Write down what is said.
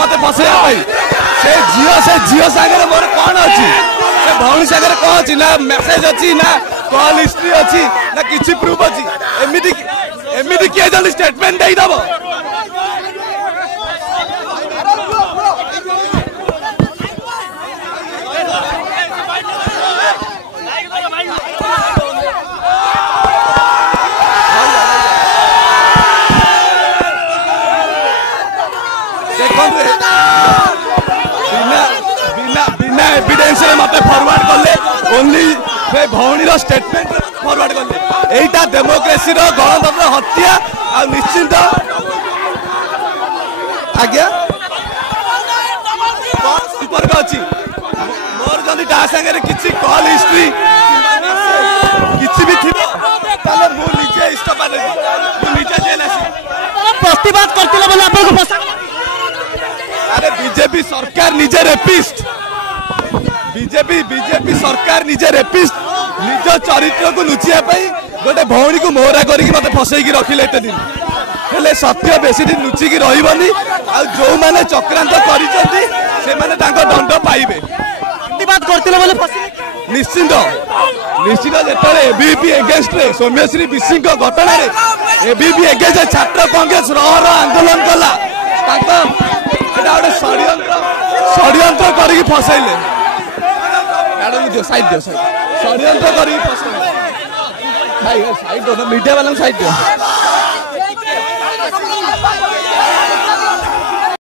मत फसैया से झील सागर मोर कौन अच्छी से भौणी सागर कौन अच्छी ना मेसेज अच्छी ना कॉल हिस्ट्री अच्छी ना किसी प्रूफ अच्छी एमती किए जल्दी स्टेटमेंट देदब बिना एविडेंस मत फॉरवर्ड कले ओनली भौणी स्टेटमेंट फॉरवर्ड कले एटा डेमोक्रेसी गणतंत्र हत्या आ निश्चिंत आज्ञा संपर्क अच्छी मोर जदि ता संगे किसी कॉल हिस्ट्री किसी भी थी मु निजे इस्तीफा देबी मु निजे जेल आसी प्रतिवाद करथिले बोले आपन को अरे बीजेपी सरकार निजे रेपिस्ट बीजेपी सरकार निजे रेपिस्ट निज चरित्र को लुचिया गोटे भौणी को मोहरा करके मत फसैकी रखिले एते दिन हेले सत्य बेसी दिन लुचिकी रहिबनी आ जो माने चक्रांत करिसंती से माने तांको दंड पाइबे प्रतिवाद करथिले बोले निश्चिंत जेतरे एबीपी एगेंस्ट रे सौम्यश्री बिसिंग घटना रे एबीपी एगेंस्ट छात्र कांग्रेस रहर आंदोलन कला तांको एटा गोटे षड्यंत्र करके फसैले मैडम दियो साइड षड्यंत्र करके फसैले भाई साइड दो मीडिया वाला साइड दियो